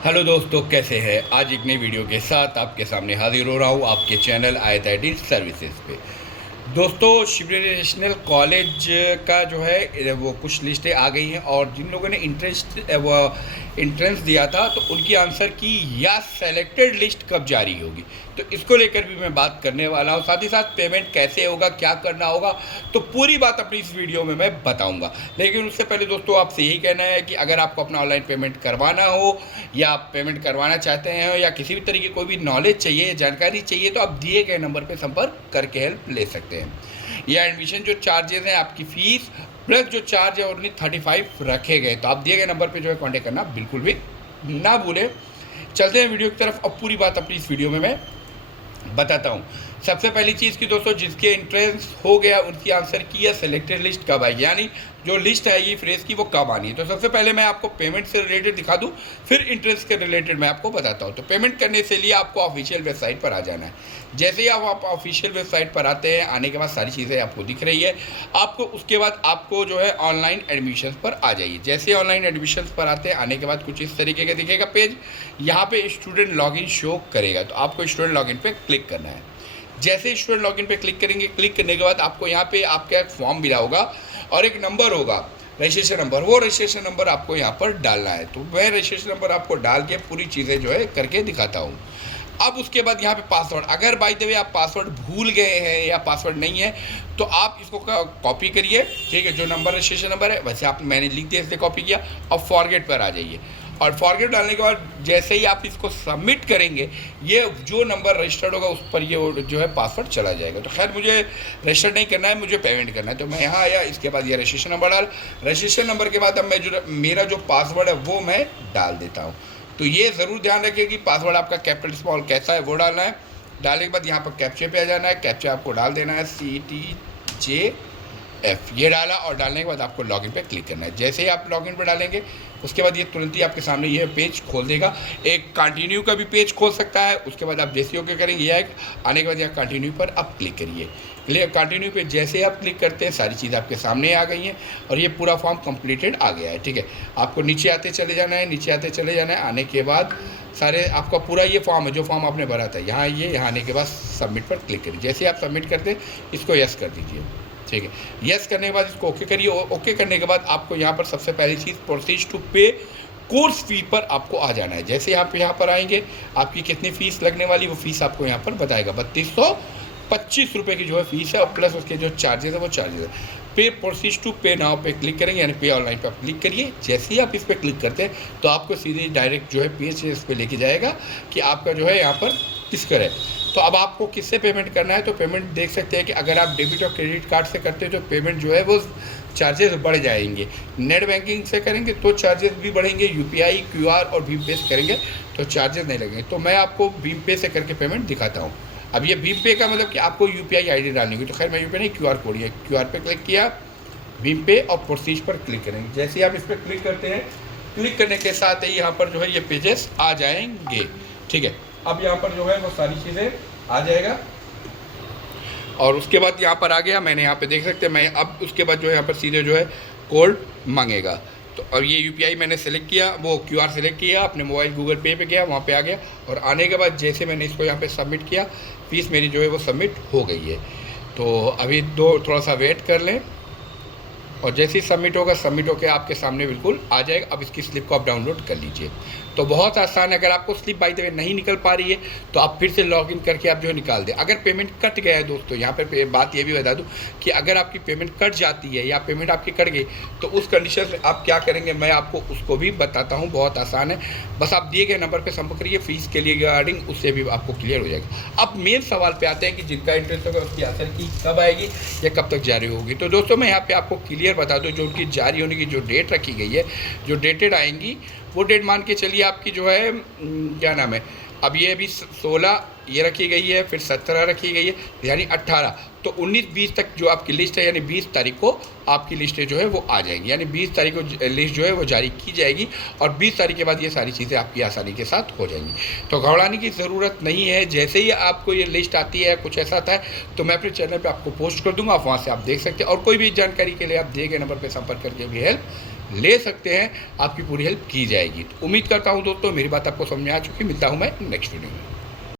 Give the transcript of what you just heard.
Hello दोस्तों, कैसे हैं। आज एक नई वीडियो के साथ आपके सामने हाजिर हो रहा हूँ आपके चैनल IIT सर्विसेज पे। दोस्तों, शिवरी नेशनल कॉलेज का जो है वो कुछ लिस्टें आ गई हैं और जिन लोगों ने वो इंट्रेंस दिया था तो उनकी आंसर की या सेलेक्टेड लिस्ट कब जारी होगी, तो इसको लेकर भी मैं बात करने वाला हूँ। साथ ही साथ पेमेंट कैसे होगा, क्या करना होगा, तो पूरी बात अपनी इस वीडियो में मैं बताऊंगा। लेकिन उससे पहले दोस्तों आपसे यही कहना है कि अगर आपको अपना ऑनलाइन पेमेंट करवाना हो या आप पेमेंट करवाना चाहते हैं या किसी भी तरीके कोई भी नॉलेज चाहिए, जानकारी चाहिए, तो आप दिए गए नंबर पर संपर्क करके हेल्प ले सकते हैं। या एडमिशन जो चार्जेस हैं, आपकी फ़ीस प्लस जो चार्ज है ओनली 35 रखे गए, तो आप दिए गए नंबर पे जो है कॉन्टेक्ट करना बिल्कुल भी ना भूलें। चलते हैं वीडियो की तरफ। अब पूरी बात अपनी इस वीडियो में मैं बताता हूँ। सबसे पहली चीज़ की दोस्तों, जिसके एंट्रेंस हो गया उनकी आंसर की है सेलेक्टेड लिस्ट कब आएगी, यानी जो लिस्ट आएगी फ्रेज की वो कब आनी है। तो सबसे पहले मैं आपको पेमेंट से रिलेटेड दिखा दूँ, फिर इंट्रेंस के रिलेटेड मैं आपको बताता हूँ। तो पेमेंट करने से लिए आपको ऑफिशियल वेबसाइट पर आ जाना है। जैसे ही आप ऑफिशियल वेबसाइट पर आते हैं, आने के बाद सारी चीज़ें आपको दिख रही है। आपको उसके बाद आपको जो है ऑनलाइन एडमिशन पर आ जाइए। जैसे ऑनलाइन एडमिशन पर आते हैं, आने के बाद कुछ इस तरीके का दिखेगा पेज। यहाँ पे स्टूडेंट लॉगिन शो करेगा, तो आपको स्टूडेंट लॉगिन पे क्लिक करना है। जैसे स्टूडेंट लॉगिन पे क्लिक करेंगे, क्लिक करने के बाद आपको यहाँ पे आपका एक फॉर्म मिला होगा और एक नंबर होगा, रजिस्ट्रेशन नंबर। वो रजिस्ट्रेशन नंबर आपको यहाँ पर डालना है। तो मैं रजिस्ट्रेशन नंबर आपको डाल के पूरी चीज़ें जो है करके दिखाता हूँ। अब उसके बाद यहाँ पे पासवर्ड, अगर बाय द वे आप पासवर्ड भूल गए हैं या पासवर्ड नहीं है तो आप इसको कॉपी करिए, ठीक है। जो नंबर रजिस्ट्रेशन नंबर है वैसे आप मैंने लिख दिया, इसलिए कॉपी किया। अब फॉरगेट पर आ जाइए और फॉरगेट डालने के बाद जैसे ही आप इसको सबमिट करेंगे, ये जो नंबर रजिस्टर्ड होगा उस पर ये जो है पासवर्ड चला जाएगा। तो खैर मुझे रजिस्टर नहीं करना है, मुझे पेमेंट करना है, तो मैं यहाँ आया। इसके बाद ये रजिस्ट्रेशन नंबर डाल, रजिस्ट्रेशन नंबर के बाद अब मैं जो मेरा जो पासवर्ड है वो मैं डाल देता हूँ। तो ये ज़रूर ध्यान रखिए कि पासवर्ड आपका कैपिटल स्मॉल कैसा है वो डालना है। डालने के बाद यहाँ पर कैप्चे पे आ जाना है। कैप्चे आपको डाल देना है CTJF, ये डाला और डालने के बाद आपको लॉगिन पे क्लिक करना है। जैसे ही आप लॉगिन पे डालेंगे उसके बाद ये तुरंत ही आपके सामने ये पेज खोल देगा। एक कंटिन्यू का भी पेज खोल सकता है। उसके बाद आप जैसे ओके करेंगे, ये आने के बाद यहाँ कंटिन्यू पर आप क्लिक करिए। कंटिन्यू पे जैसे ही आप क्लिक करते हैं सारी चीज़ आपके सामने आ गई हैं और ये पूरा फॉर्म कंप्लीटेड आ गया है, ठीक है। आपको नीचे आते चले जाना है, नीचे आते चले जाना है। आने के बाद सारे आपका पूरा ये फॉर्म है जो फॉर्म आपने भरा था, यहाँ यहाँ आने के बाद सबमिट पर क्लिक करिए। जैसे ही आप सबमिट करते हैं इसको यस कर दीजिए, ठीक है। यस करने के बाद इसको ओके करिए। ओके करने के बाद आपको यहाँ पर सबसे पहली चीज़ प्रोसीड टू पे कोर्स फी पर आपको आ जाना है। जैसे आप यहाँ पर आएंगे, आपकी कितनी फ़ीस लगने वाली वो फ़ीस आपको यहाँ पर बताएगा। 3225 रुपये की जो है फ़ीस है और प्लस उसके जो चार्जेस है वो चार्जेस है। पे प्रोसीड टू पे नाउ पे क्लिक करेंगे, यानी पे ऑनलाइन पे आप क्लिक करिए। जैसे ही आप इस पर क्लिक करते हैं तो आपको सीधे डायरेक्ट जो है पेज इस पर लेके जाएगा कि आपका जो है यहाँ पर किस करे। तो अब आपको किससे पेमेंट करना है, तो पेमेंट देख सकते हैं कि अगर आप डेबिट और क्रेडिट कार्ड से करते हैं तो पेमेंट जो है वो चार्जेस बढ़ जाएंगे। नेट बैंकिंग से करेंगे तो चार्जेस भी बढ़ेंगे। UPI, QR और भीम पे से करेंगे तो चार्जेस नहीं लगेंगे। तो मैं आपको भीम पे से करके पेमेंट दिखाता हूँ। अब ये भीम पे का मतलब कि आपको UPI ID डालनी होगी, तो खैर मैं UPI नहीं, QR कोड है। QR पे क्लिक किया, भीम पे और प्रोसीज पर क्लिक करेंगे। जैसे ही आप इस पर क्लिक करते हैं, क्लिक करने के साथ ही यहाँ पर जो है ये पेजेस आ जाएंगे, ठीक है। अब यहाँ पर जो है वो सारी चीज़ें आ जाएगा और उसके बाद यहाँ पर आ गया। मैंने यहाँ पे देख सकते हैं, मैं अब उसके बाद जो है यहाँ पर सीधे जो है कोड मांगेगा। तो अब ये UPI मैंने सेलेक्ट किया, वो QR सेलेक्ट किया, अपने मोबाइल गूगल पे गया, वहाँ पे आ गया और आने के बाद जैसे मैंने इसको यहाँ पे सबमिट किया, फीस मेरी जो है वो सबमिट हो गई है। तो अभी थोड़ा सा वेट कर लें और जैसे ही सबमिट होगा, सबमिट होकर आपके सामने बिल्कुल आ जाएगा। अब इसकी स्लिप को आप डाउनलोड कर लीजिए। तो बहुत आसान है। अगर आपको स्लिप बाय द वे नहीं निकल पा रही है तो आप फिर से लॉगिन करके आप जो है निकाल दें। अगर पेमेंट कट गया है दोस्तों, यहाँ पर बात ये भी बता दूँ कि अगर आपकी पेमेंट कट जाती है या पेमेंट आपकी कट गई तो उस कंडीशन से आप क्या करेंगे, मैं आपको उसको भी बताता हूँ। बहुत आसान है, बस आप दिए गए नंबर पर संपर्क करिए। फीस के लिए रिगार्डिंग उससे भी आपको क्लियर हो जाएगा। अब मेन सवाल पे आते हैं कि जिनका इंटरेस्ट होगा उसकी आंसर की कब आएगी या कब तक जारी होगी। तो दोस्तों मैं यहाँ पे आपको क्लियर बता दूँ, जो उनकी जारी होने की जो डेट रखी गई है, जो डेटेड आएंगी वो डेट मान के चलिए आपकी जो है क्या नाम है, अब ये अभी 16 ये रखी गई है, फिर 17 रखी गई है, यानी 18। तो 19-20 तक जो आपकी लिस्ट है, यानी 20 तारीख को आपकी लिस्टें जो है वो आ जाएंगी, यानी 20 तारीख को लिस्ट जो है वो जारी की जाएगी और 20 तारीख के बाद ये सारी चीज़ें आपकी आसानी के साथ हो जाएंगी। तो घबराने की ज़रूरत नहीं है। जैसे ही आपको ये लिस्ट आती है, कुछ ऐसा आता है तो मैं अपने चैनल पर आपको पोस्ट कर दूँगा, आप वहाँ से आप देख सकते हैं। और कोई भी जानकारी के लिए आप दिए गए नंबर पर संपर्क करके भी हेल्प ले सकते हैं, आपकी पूरी हेल्प की जाएगी। तो उम्मीद करता हूँ दोस्तों मेरी बात आपको समझ में आ चुकी है। मिलता हूँ मैं नेक्स्ट वीडियो में।